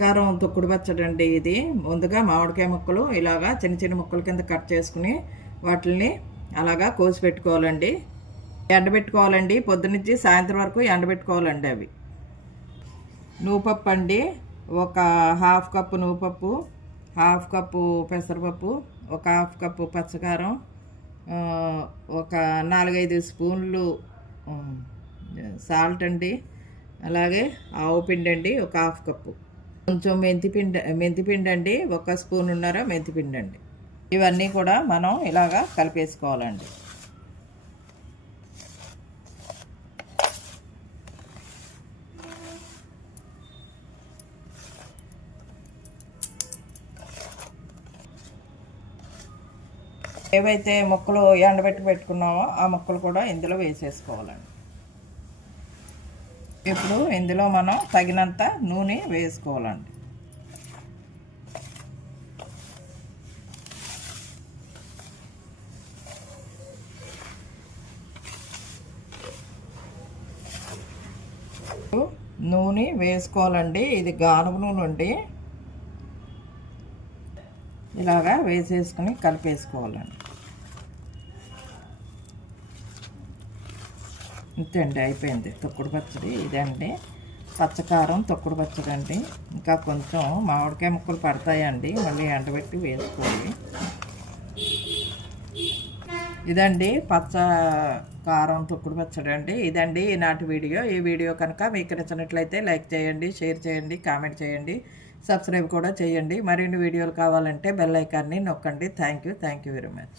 కారం తొక్కుడు పచ్చడి అండి ఇది. ముందుగా మామిడికాయ ముక్కలు ఇలాగా చిన్న చిన్న ముక్కల కింద కట్ చేసుకుని వాటిని అలాగా కోసి పెట్టుకోవాలండి. ఎండబెట్టుకోవాలండి. పొద్దునుంచి సాయంత్రం వరకు ఎండబెట్టుకోవాలండి అవి. నువ్వుపప్పు అండి, ఒక హాఫ్ కప్పు నువ్వుపప్పు, హాఫ్ కప్పు పెసరపప్పు, ఒక హాఫ్ కప్పు పచ్చకారం, ఒక 4-5 స్పూన్లు సాల్ట్ అండి, అలాగే ఆవు పిండి అండి ఒక హాఫ్ కప్పు, కొంచెం మెంతిపిండి అండి, 1 స్పూనున్నర మెంతిపిండి అండి. ఇవన్నీ కూడా మనం ఇలాగా కలిపేసుకోవాలండి. ఏవైతే ముక్కలు ఎండబెట్టి పెట్టుకున్నామో ఆ ముక్కలు కూడా ఇందులో వేసేసుకోవాలండి. ఇప్పుడు ఇందులో మనం తగినంత నూనె వేసుకోవాలండి. నూనె వేసుకోవాలండి. ఇది గానుగ నూనె అండి. ఇలాగా వేసేసుకుని కలిపేసుకోవాలండి. ఇంతే అండి, అయిపోయింది తొక్కుడు పచ్చడి. ఇదండి పచ్చకారం తొక్కుడు పచ్చడి అండి. ఇంకా కొంచెం మామిడికాయ ముక్కలు పడతాయండి, మళ్ళీ ఎండబెట్టి వేసుకోవాలి. ఇదండి పచ్చ కారం తొక్కుడు పచ్చడి అండి. ఇదండి ఈనాటి వీడియో. ఈ వీడియో కనుక మీకు నచ్చినట్లయితే లైక్ చేయండి, షేర్ చేయండి, కామెంట్ చేయండి, సబ్స్క్రైబ్ కూడా చేయండి. మరిన్ని వీడియోలు కావాలంటే బెల్ ఐకాన్ని నొక్కండి. Thank you very much.